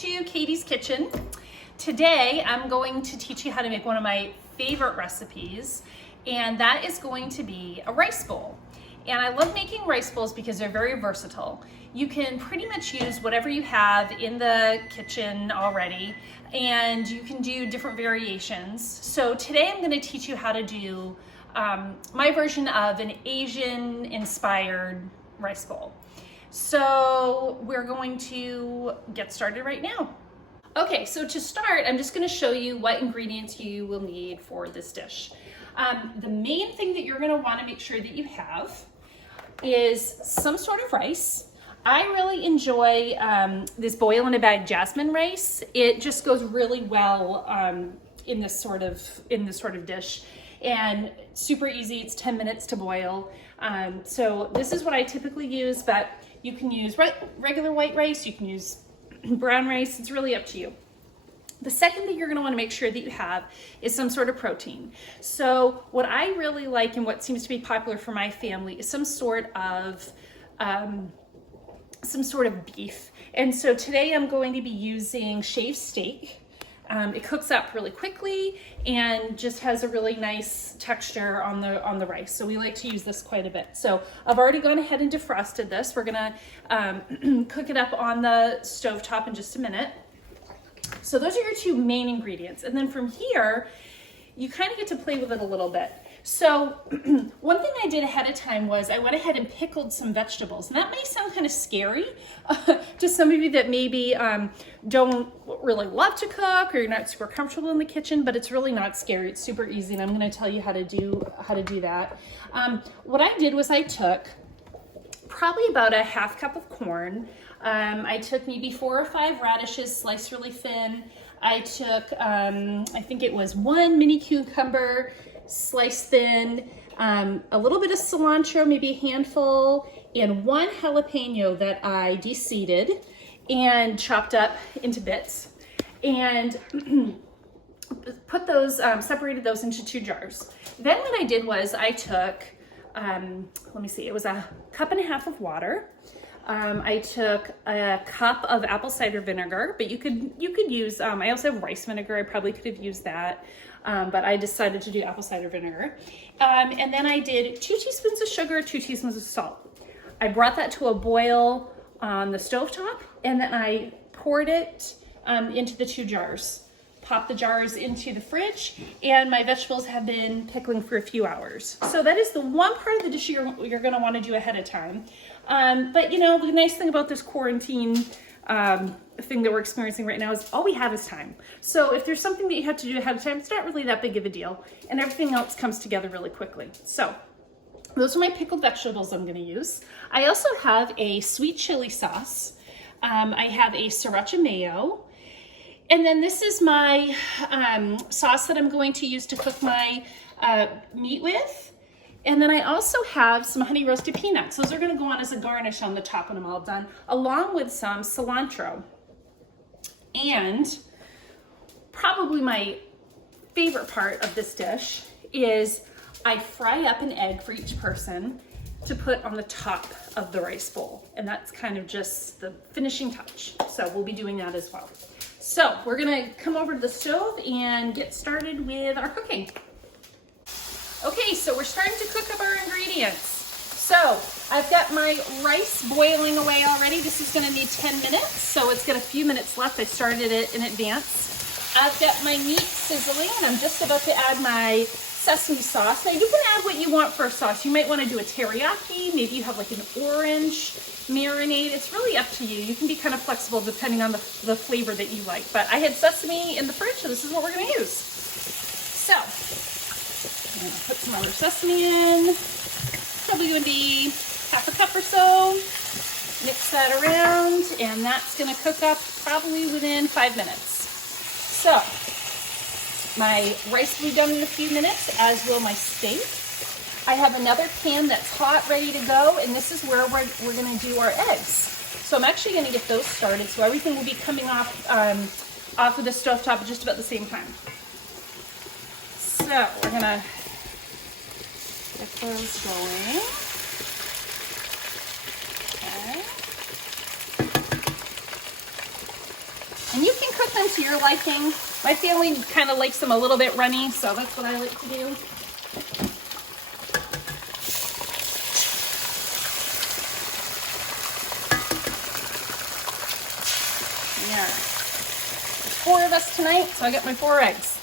to Katie's Kitchen. Today I'm going to teach you how to make one of my favorite recipes, and that is going to be a rice bowl. And I love making rice bowls because they're very versatile. You can pretty much use whatever you have in the kitchen already, and you can do different variations. So today I'm going to teach you how to do my version of an Asian inspired rice bowl. So we're going to get started right now. Okay, so to start, I'm just going to show you what ingredients you will need for this dish. The main thing that you're going to want to make sure that you have is some sort of rice. I really enjoy this boil in a bag jasmine rice. It just goes really well in this sort of dish, and super easy. It's 10 minutes to boil. So this is what I typically use, but you can use regular white rice, you can use brown rice, it's really up to you. The second thing you're going to want to make sure that you have is some sort of protein. So what I really like and what seems to be popular for my family is some sort of beef. And so today I'm going to be using shaved steak. It cooks up really quickly and just has a really nice texture on the rice. So we like to use this quite a bit. So I've already gone ahead and defrosted this. We're gonna cook it up on the stovetop in just a minute. So those are your two main ingredients. And then from here, you kind of get to play with it a little bit. So one thing I did ahead of time was I went ahead and pickled some vegetables. And that may sound kind of scary to some of you that maybe don't really love to cook, or you're not super comfortable in the kitchen, but it's really not scary. It's super easy, and I'm going to tell you how to do that. What I did was I took probably about a half cup of corn. I took maybe 4 or 5 radishes sliced really thin. I took, I think it was 1 mini cucumber sliced thin, a little bit of cilantro, maybe a handful, and 1 jalapeno that I de-seeded and chopped up into bits, and put those, separated those into 2 jars. Then what I did was I took, let me see, it was a 1.5 cups of water. I took a cup of apple cider vinegar, but you could use, I also have rice vinegar. I probably could have used that, but I decided to do apple cider vinegar. And then I did 2 teaspoons of sugar, 2 teaspoons of salt. I brought that to a boil on the stovetop, and then I poured it into the 2 jars. Pop the jars into the fridge, and my vegetables have been pickling for a few hours. So that is the one part of the dish you're going to want to do ahead of time. But you know, the nice thing about this quarantine thing that we're experiencing right now is all we have is time. So if there's something that you have to do ahead of time, it's not really that big of a deal, and everything else comes together really quickly. So those are my pickled vegetables I'm going to use. I also have a sweet chili sauce. I have a sriracha mayo. And then this is my sauce that I'm going to use to cook my meat with. And then I also have some honey roasted peanuts. Those are going to go on as a garnish on the top when I'm all done, along with some cilantro. And probably my favorite part of this dish is I fry up an egg for each person to put on the top of the rice bowl. And that's kind of just the finishing touch. So we'll be doing that as well. So we're gonna come over to the stove and get started with our cooking. Okay, so we're starting to cook up our ingredients. So I've got my rice boiling away already. This is gonna need 10 minutes, so it's got a few minutes left. I started it in advance. I've got my meat sizzling, and I'm just about to add my sesame sauce. Now you can add what you want for a sauce. You might want to do a teriyaki, maybe you have like an orange marinade. It's really up to you. You can be kind of flexible depending on the flavor that you like. But I had sesame in the fridge, so this is what we're going to use. So I'm going to put some other sesame in. Probably going to be half a cup or so. Mix that around, and that's going to cook up probably within 5 minutes. So my rice will be done in a few minutes, as will my steak. I have another pan that's hot, ready to go, and this is where we're going to do our eggs. So I'm actually going to get those started, so everything will be coming off of the stovetop at just about the same time. So we're going to get those going. Okay. them to your liking. My family kind of likes them a little bit runny, so that's what I like to do. Yeah. There's 4 of us tonight, so I got my 4 eggs.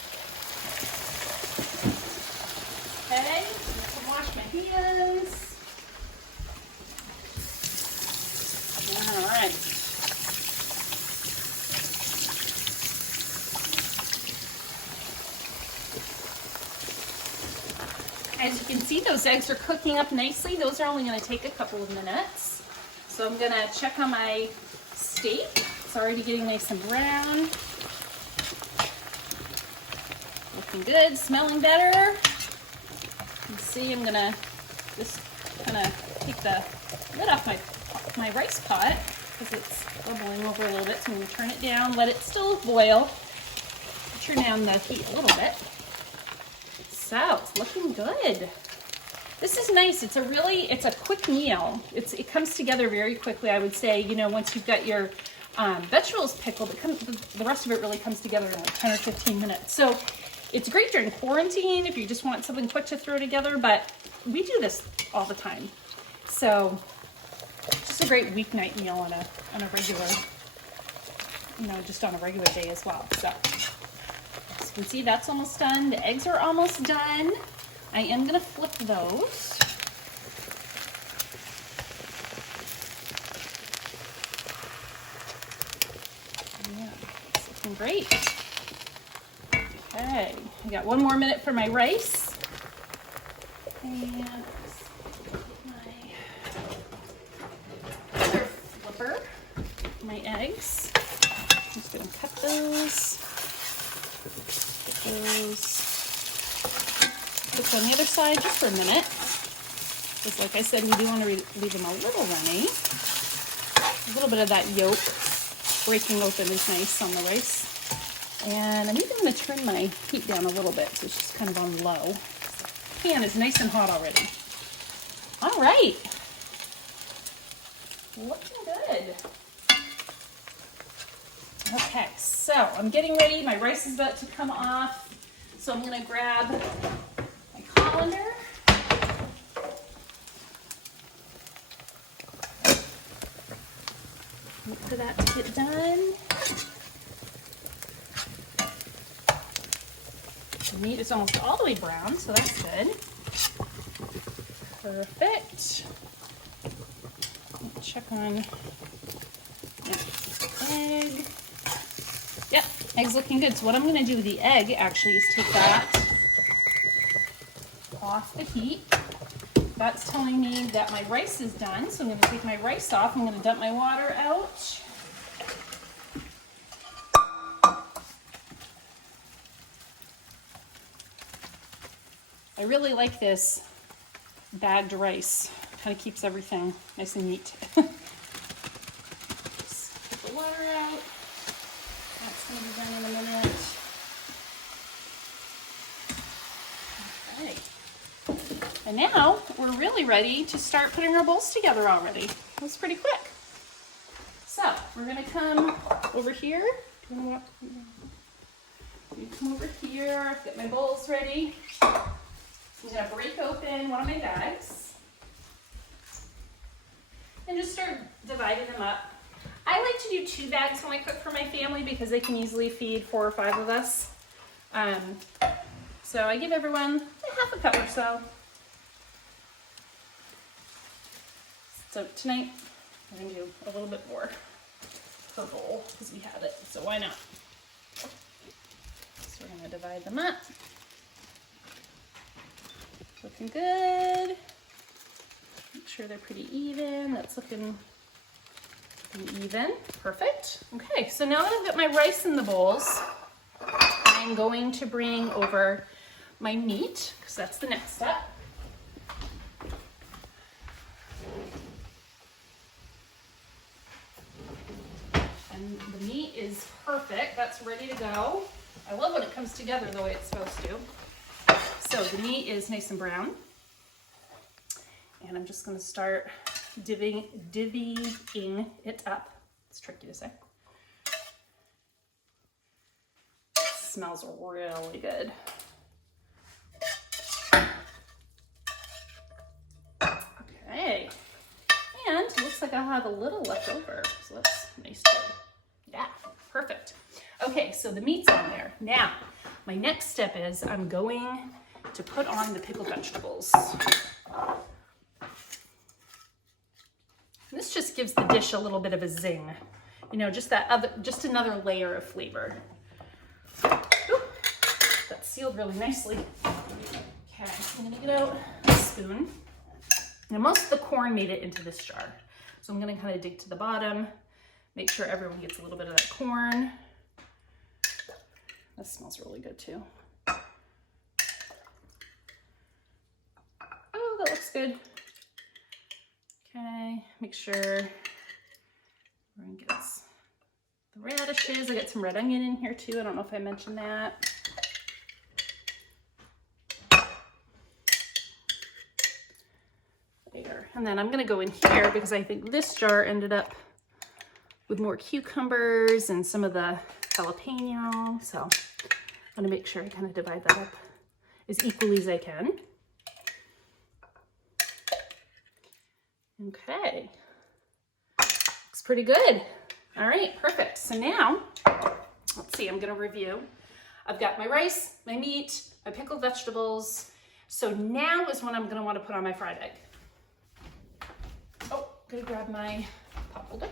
Okay, I'm gonna wash my hands. All right. As you can see, those eggs are cooking up nicely. Those are only going to take a couple of minutes. So I'm going to check on my steak. It's already getting nice and brown. Looking good, smelling better. You can see I'm going to just kind of take the lid off my rice pot because it's bubbling over a little bit. So I'm going to turn it down, let it still boil. Turn down the heat a little bit. So it's looking good. This is nice. It's a quick meal. It comes together very quickly. I would say, you know, once you've got your vegetables pickled, the rest of it really comes together in like 10 or 15 minutes. So it's great during quarantine if you just want something quick to throw together, but we do this all the time. So just a great weeknight meal on a regular, you know, just on a regular day as well. So as you can see, that's almost done. The eggs are almost done. I am gonna flip those. Yeah, it's looking great. Okay, I got 1 more minute for my rice. And my other flipper, my eggs. I'm just gonna cut those. Put this on the other side just for a minute. Because like I said, we do want to leave them a little runny. A little bit of that yolk breaking open is nice on the rice. And I'm even going to turn my heat down a little bit so it's just kind of on low. The pan is nice and hot already. All right. Looking good. Okay, so I'm getting ready. My rice is about to come off. So I'm going to grab my colander. Wait for that to get done. The meat is almost all the way brown, so that's good. Perfect. Check on egg. Yep, egg's looking good. So what I'm going to do with the egg actually is take that off the heat. That's telling me that my rice is done. So I'm going to take my rice off. I'm going to dump my water out. I really like this bagged rice. Kind of keeps everything nice and neat. Just put the water out. That's going to be done in a minute. Okay. And now we're really ready to start putting our bowls together already. That was pretty quick. So we're going to come over here. Do you want to come over here? Get my bowls ready. I'm going to break open one of my bags and just start dividing them up. I like to do 2 bags when I cook for my family because they can easily feed 4 or 5 of us. So I give everyone half a cup or so. So tonight we're going to do a little bit more per bowl because we had it, so why not? So we're going to divide them up. Looking good. Make sure they're pretty even. That's looking even. Perfect. Okay, so now that I've got my rice in the bowls, I'm going to bring over my meat because that's the next step. And the meat is perfect. That's ready to go. I love when it comes together the way it's supposed to. So the meat is nice and brown. And I'm just going to start divvying it up. It's tricky to say. smells really good. Okay, and it looks like I'll have a little left over, so that's nice too. Yeah, perfect. Okay, so the meat's on there. Now, my next step is I'm going to put on the pickled vegetables. This just gives the dish a little bit of a zing. You know, just another layer of flavor. Ooh, that's sealed really nicely. Okay, I'm gonna get out a spoon. Now most of the corn made it into this jar. So I'm gonna kind of dig to the bottom, make sure everyone gets a little bit of that corn. That smells really good too. Oh, that looks good. Okay, make sure everyone gets the radishes. I got some red onion in here too. I don't know if I mentioned that. There. And then I'm gonna go in here because I think this jar ended up with more cucumbers and some of the jalapeno. So I'm gonna make sure I kind of divide that up as equally as I can. Okay, looks pretty good. All right, perfect. So now, let's see, I'm gonna review. I've got my rice, my meat, my pickled vegetables. So now is when I'm gonna wanna put on my fried egg. Oh, gonna grab my pot holder.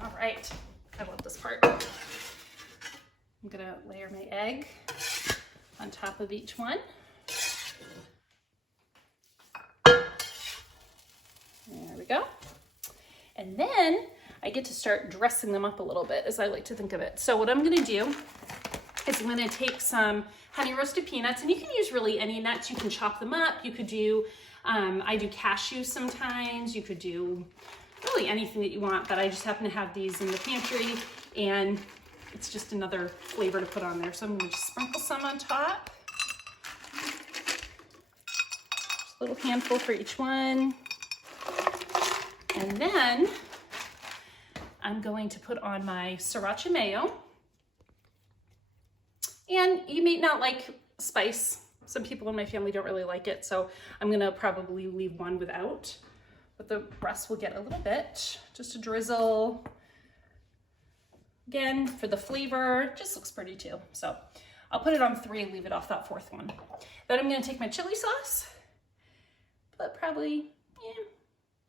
All right, I love this part. I'm gonna layer my egg on top of each one. There we go. And then I get to start dressing them up a little bit, as I like to think of it. So what I'm gonna do is I'm gonna take some honey roasted peanuts, and you can use really any nuts. You can chop them up. You could do, I do cashews sometimes. You could do really anything that you want, but I just happen to have these in the pantry, and it's just another flavor to put on there. So I'm gonna just sprinkle some on top. Just a little handful for each one. And then I'm going to put on my sriracha mayo. And you may not like spice. Some people in my family don't really like it, so I'm gonna probably leave one without, but the rest will get a little bit. Just a drizzle. Again, for the flavor, just looks pretty too. So I'll put it on 3 and leave it off that 4th one. Then I'm gonna take my chili sauce, but probably,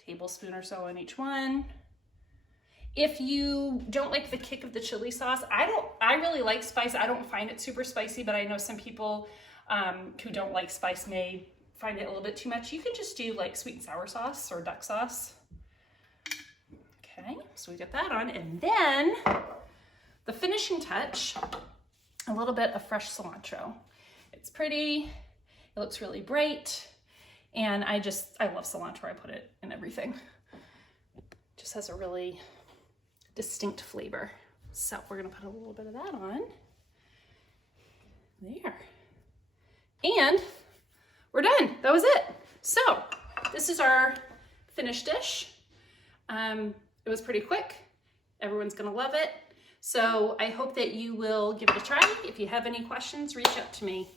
tablespoon or so on each one. If you don't like the kick of the chili sauce, I really like spice. I don't find it super spicy, but I know some people who don't like spice may find it a little bit too much. You can just do like sweet and sour sauce or duck sauce. Okay, so we get that on. And then the finishing touch, a little bit of fresh cilantro. It's pretty, it looks really bright. And I love cilantro. I put it in everything. Just has a really distinct flavor. So we're gonna put a little bit of that on. There. And we're done. That was it. So this is our finished dish. It was pretty quick. Everyone's gonna love it. So I hope that you will give it a try. If you have any questions, reach out to me.